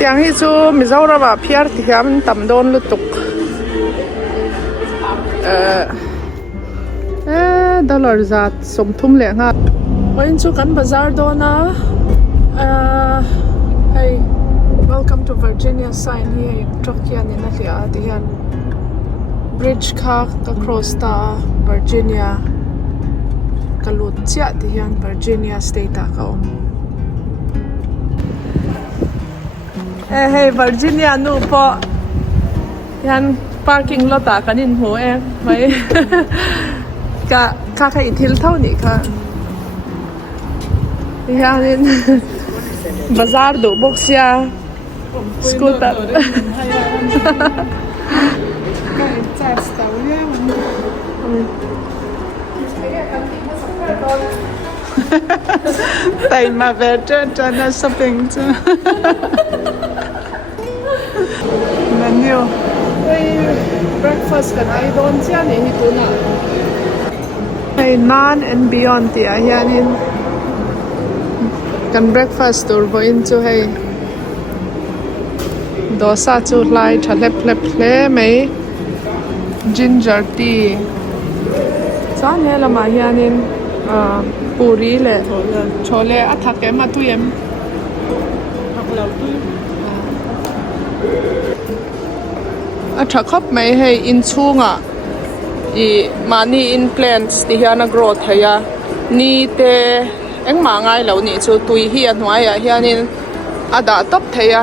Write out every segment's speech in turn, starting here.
Tiang hi chu Mizo rawa phiar ti hiam tam don lutuk dollar zat som thum le nga oin chu kan bazar dona hey welcome to Virginia sign here Tokyo ni na hlia ti hian bridge ka cross ta Virginia kalut chia ti hian Virginia state ta ka om hey Virginia nu po yan parking lot ta kanin ho mai ka khai thil thau ni kha yanin bazar do boxia scooter tại mà về trên là shopping chứ menu breakfast kan ai don chia ni hi tuna hey nan and beyond ti a hianin kan breakfast tur bo in chu hey dosa chu lai thalep ple mai ginger tea cha ne lama hianin puri le chole athak em atuyem khop mai hey in chunga I money in plants ti hian a growth heya ni te engma ngai lo ni chu tui hi a hnuai a hianin ada top theya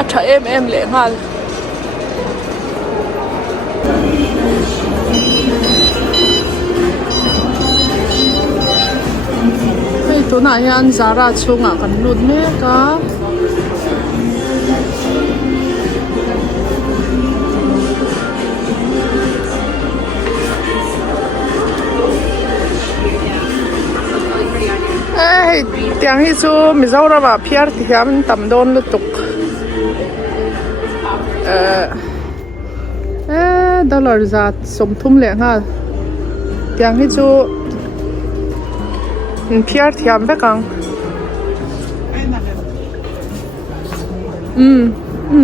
a tha em le ngal hey tuna hian Zara chunga kan lut me ka hey tiang hi chu Mizo rawa phiar ti hiam tam don lutuk dollar zat som thum le nga tiang hi chu phiar thiam vekang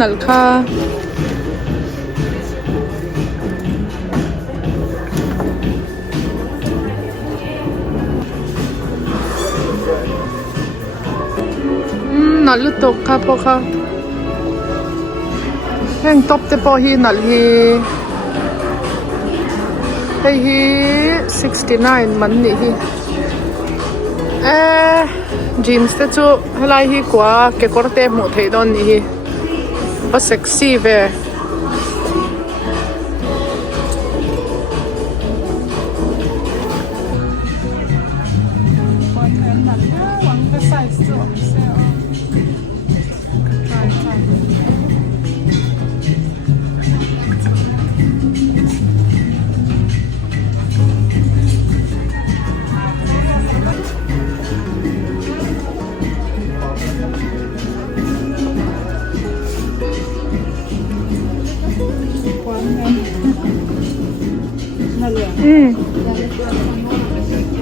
nal kha nal lutuk kha po kha heng top te po hi nal hi hey hi 69 man ni hi jeans te chu helai hi kwa ke korte mu thei don ni hi ba sexy ve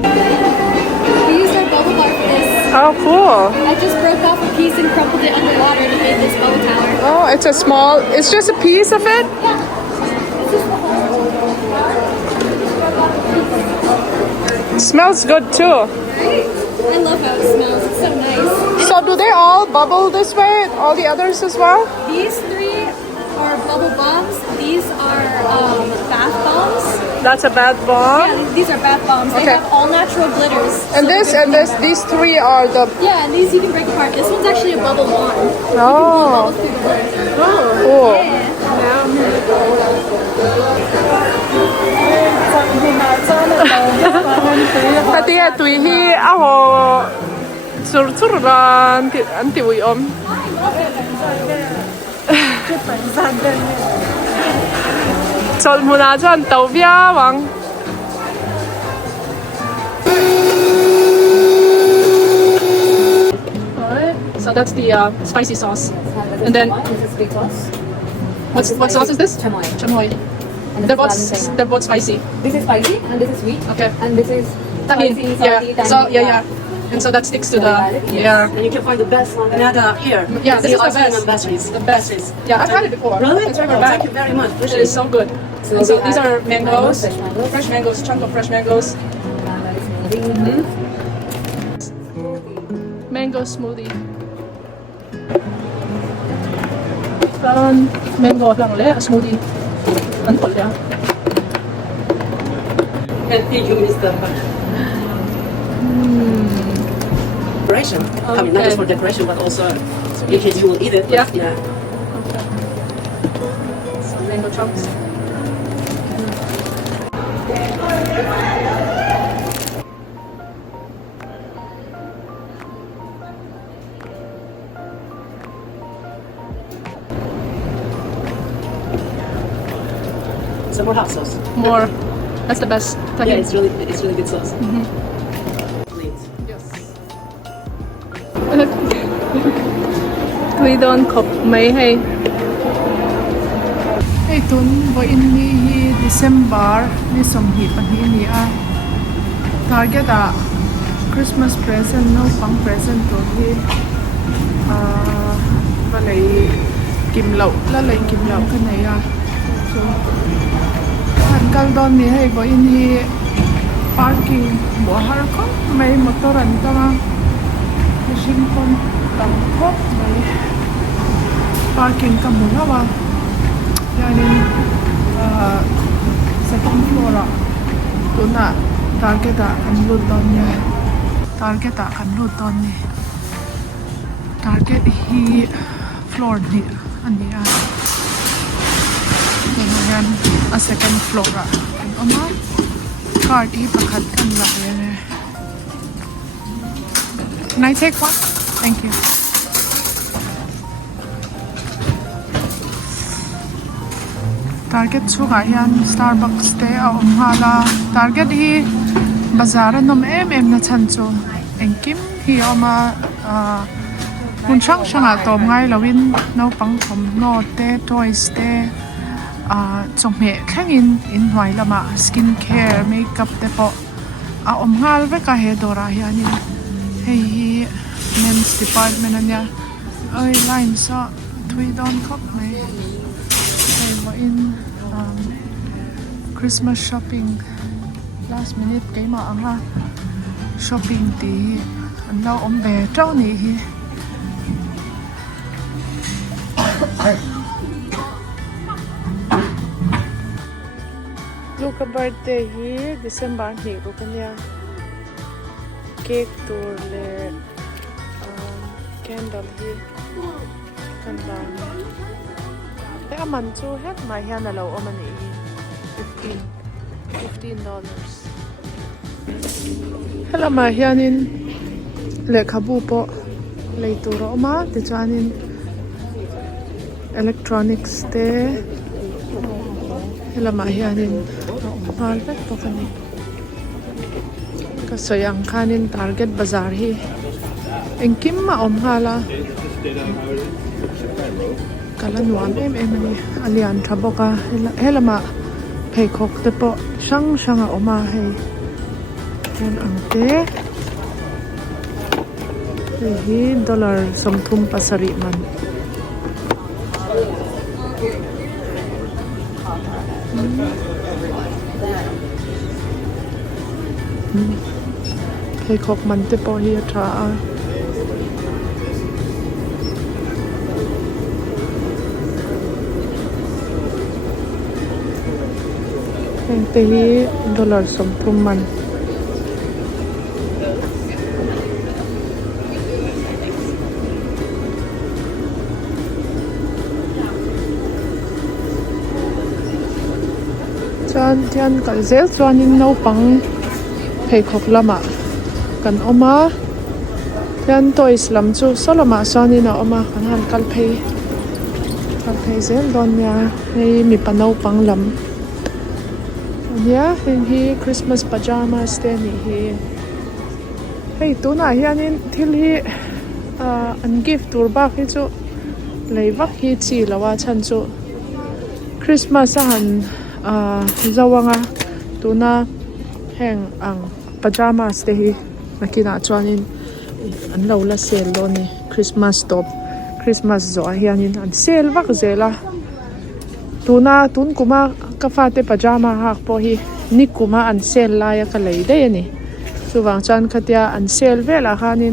We used our bubble bar for this. Oh, cool. I just broke off a piece and crumpled it underwater to make this bubble tower. Oh, it's just a piece of it? Yeah. It's just the whole. It smells good too. Right? I love how it smells. It's so nice. So do they all bubble this way? All the others as well? These three are bubble bombs. These are bath bombs. That's a bath bomb. Yeah, these are bath bombs. They Okay. have all natural glitters. And So this they're and good this, for these three are the. yeah, and these you can break apart. This one's actually a bubble wand. You can blow Oh, bubbles through the glitter. cool. Yeah. Tapi ya tui hi aho sur ran anti ui om. Chol muna chuan tau bia wang. So that's the spicy sauce. And then what sauce is this? Chamoy. Chamoy. And They're this one, both spicy. This is spicy and this is sweet. Okay. And this is Tahin. spicy, Yeah. salty, tangy. So yeah. And so that sticks to the air. And you can find the best one. Another here. Yeah, this See, is the ice cream best. and batteries. The best. Yeah, I've had it before. Really? It's very Oh, bad. thank you very much. It is so good. And so these are mangoes, fresh mangoes, chunk of fresh mangoes. Mango smoothie. Mango lang le smoothie. Ang tolya. Thank you, Mr. Decoration. I mean, not just for decoration, but also in case you will eat it. Yeah. Yeah. So mango chunks. Some more hot sauce. More. That's the best. Yeah, it's really good sauce. Please. Yes. We don't cook may hay. Hey tun bo in ni December ni som hi pan hi ni a target a Christmas present no pang present to hi ba lai kim lau la lai kim lau ka nei a so han kal don ni hey bo in hi parking bo har ko mai motor an ka ma machine kon tam ko mai parking ka mo na wa yani second floor a tuna target a kan lut don ni target a kan lut don ni target hi floor ni ani a yan a second floor a kan oma card hi pakhat kan la yan Can I take one? Thank you. Target chuga hian Starbucks te a awm hala target hi bazar a nom em na chan chu engkim hi awma mun sang sanga tom ngai lowin no pang thom no te toys te chongme thlengin in hnuai lama skin care makeup te po a awm ngal veka he dora hianin hei hi men's department ania oi line sa thui don khop mai hei mo in Christmas shopping last minute keima anga shopping ti an lo om be trau ni hi Luka birthday hi December ni ro kanya cake tur le candle hi kan dan te aman chu het mai hian alo omani $15 hala ma hianin le khabu po leitur oma te chanin electronics te hala ma hianin mal vet po kani kasoyang khanin target bazar hi engkim ma om hala kalanuam em ani alian thaboka helama pheikhok te po sang oma hei yan angte hi dollar somthum pasari man pheikhok man te po hi tha te hi dollar somthum man chan tian kal zel chuanin naupang pheikhok lama kan oma tian toys lam chu solama chuanin a oma kan han kal phei zel don nia hei mi pa naupang lam yeah, hi Christmas pajamas te ni hi hei tuna hianin thil hi an gift tur ba hi chu leivak hi chi lawa chan chu Christmas a han zawanga tuna heng ang pajamas te hi nakina chuanin อันเราละเซลโลนี่คริสต์มาสตบคริสต์มาสจ่อเฮียนี่อันเซลวักเซล่ะตูน่าตุนกูมากาแฟเตปจามาหักพอฮีนี่กูมาอันเซลลายกันเลยได้นี่สุวางจันขัดยาอันเซลเวลาค่ะนี่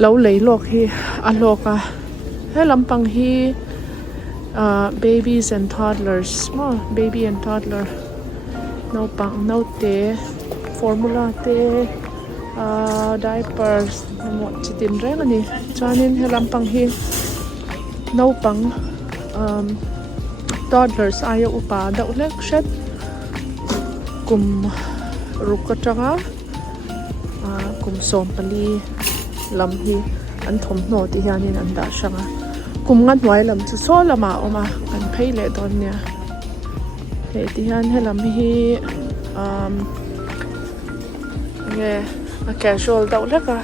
เราเลยโลกฮีอันโลกอะให้ลำปังฮีbabies and toddlers small baby and toddler naupang naute formula te diapers mo chitin reng ani chanin helam pang hi naupang toddlers ayo upa da ulek shet kum rukatanga kum sompali lam hi an thom no ti hianin an da shanga kum ngat wai lam chu so lama oma kan phei le don nia he ti hian helam hi nge a casual dau leka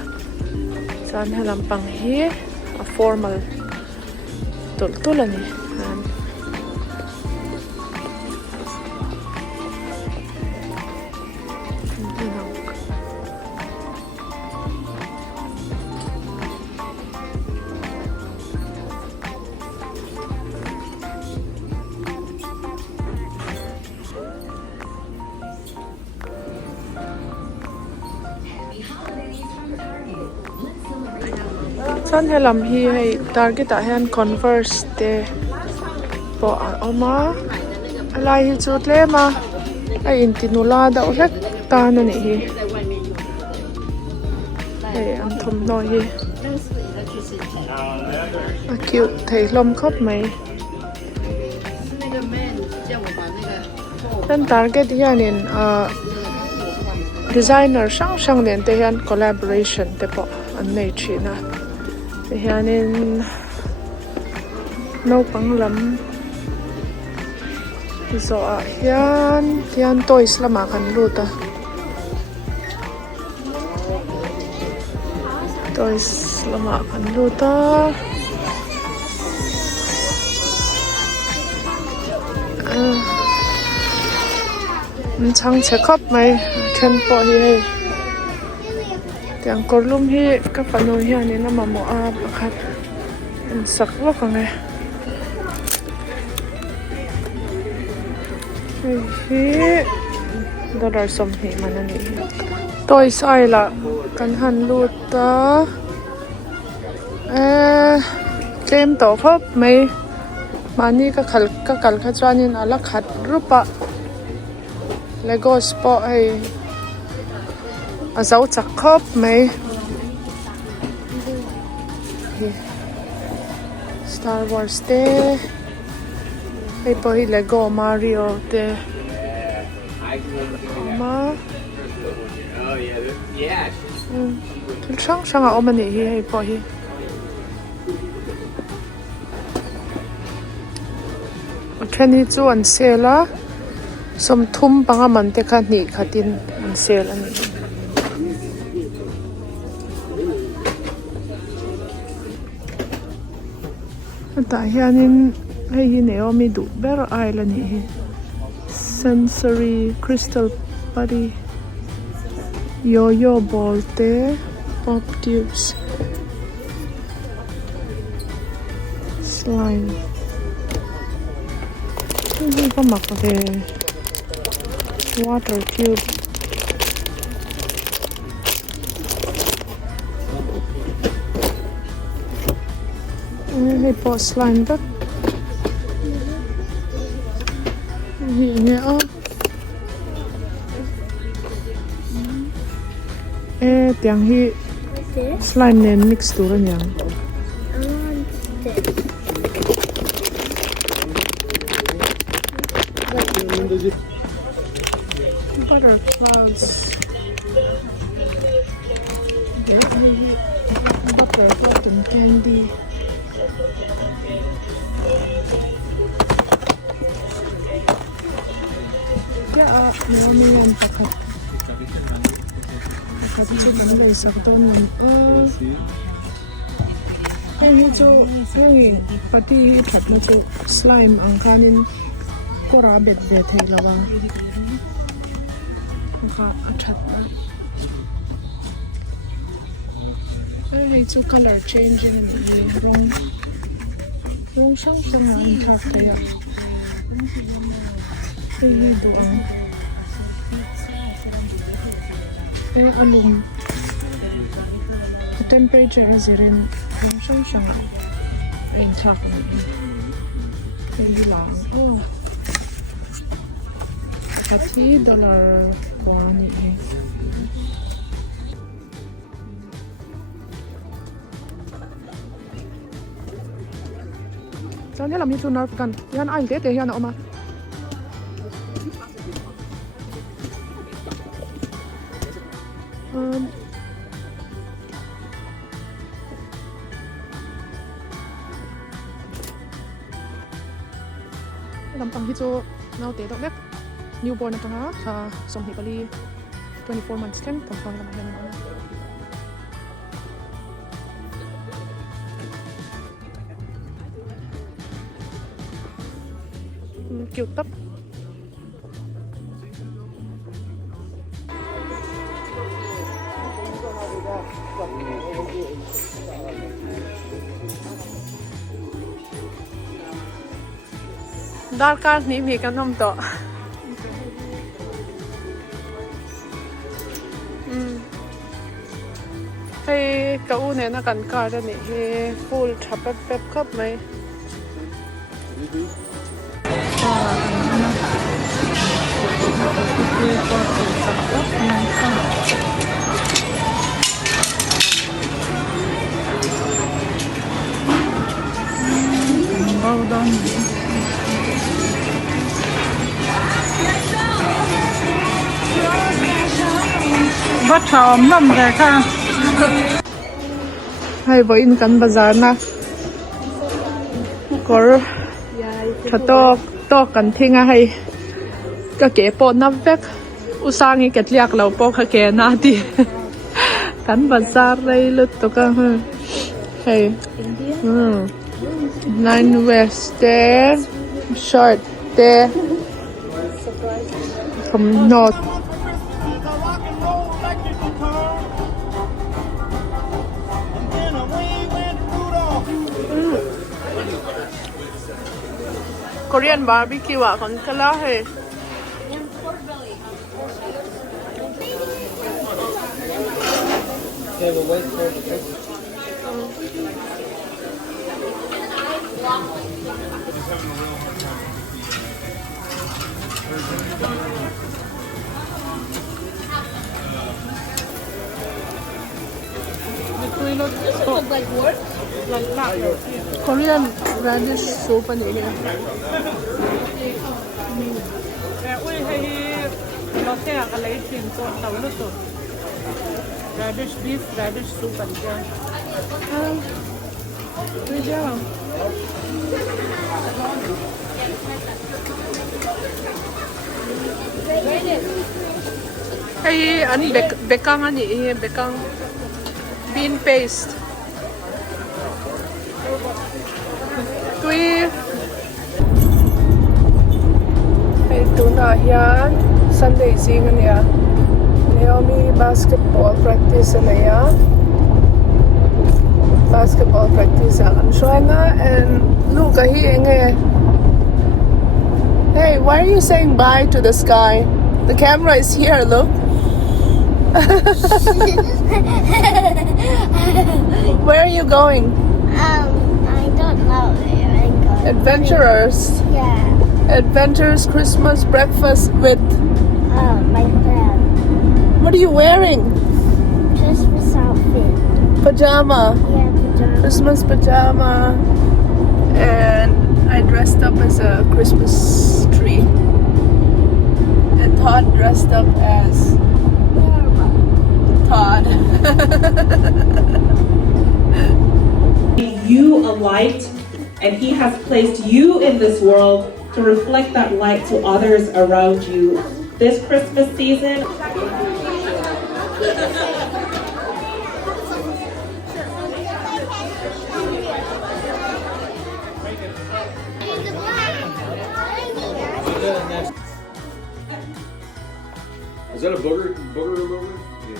chan helam pang hi a formal tulani chan helam hi hei target ah hian Converse te po oma alai hi chu tlema ai in tinula da ulek ta na ni hi hei an thom no hi a cute thei hlom khop mai then target hianin designer sang nen te hian collaboration te po an nei thina hianin naupang lam zo a hian toys lama kan luta toys lama kan luta chang che khop mai then po hi tiang korlum hi ka fanu hi ani lama mo a pakhat an sak lo ka nge hi dollar som hi manani toys ai la kan han luta claim to khop mai mani ka kal kha chanin ala khat rupa lego spo ai a zau chak khop mai Star Wars te ai po hi Lego Mario te ma thil sang a omani hi ai po hi thani chu an sela som thum panga man te kha ni khatin an sel ani ta hianin hei hi Naomi du ber island hi sensory crystal putty yo-yo ball te pop tubes slime hi pa mak ve water tube hei po slime dat hi nge a tiang hi slime nen mix tu ran yang butterflies butterfly candy Naomi yan pakat chu kan lei sak don hi chu ngi pati phat na chu slime ang khanin kora bet bet thei lawa kha athat na Hay chu color changing rong sang ang thak kaya. Hey duang. Alum. The temperature is in rong sang ang thak na. Hindi lang. Oh. $30 kwa ni. Saan lang ito nerf kan? Yan ay dete yan oma. Lampang hito now te dok newborn na nga sa somhi pali 24 months kan pang naman yan ona. Cute tap. Dark car ni mi kan nom to. Hey kaune na kan car ni he full chapap pep kap mai. Well done. Bắt chào mầm cái ca. Hay với in kan bazar na. Kor to kan thinga hay. Ka ke po na vek. Usangi ketliak lo po ka ke na ti. Kan bazar rai lut to ka. Hey. Nine west there. Short there. From north. Korean barbecue kon kala hai. Like what? Korean radish soup ani le. Ui hay nó sẽ là cái lấy tiền cho tàu nước rồi. Radish beef, radish soup ăn chưa? Bây giờ hey ani bekang ani bekang bean paste. Tui hey tuna hian Sunday zing ania Naomi basketball practice ania basketball practice an shwana and look hi enge. Hey, why are you saying bye to the sky? The camera is here, look. Where are you going? I don't know where I'm going. Adventurers. Yeah. Adventures Christmas breakfast with. My friend. What are you wearing? Christmas outfit. Pajama. Yeah, pajamas. Christmas pajama. And I dressed up as a Christmas tree. And Todd dressed up as Todd. You a light, and He has placed you in this world to reflect that light to others around you. This Christmas season, Is that a booger remover? Yeah.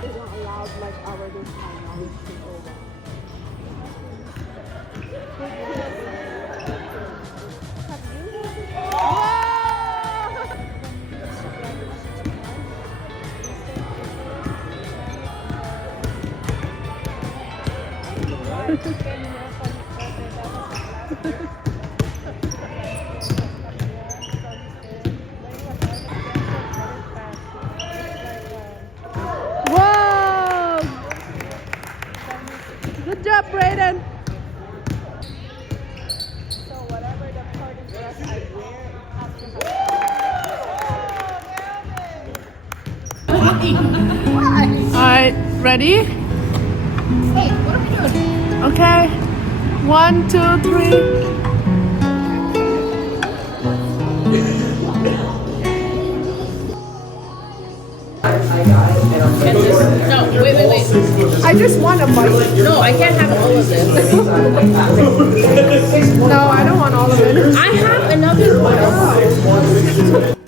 They don't allow like our this time now it's over. Wow! Good job, Brayden. So whatever the party dress I wear, Alright, ready? Hey, what are we doing? Okay. 1, 2, 3. No, wait. I just want a bite. No, I can't have all of this. No, I don't want all of it. I have another one.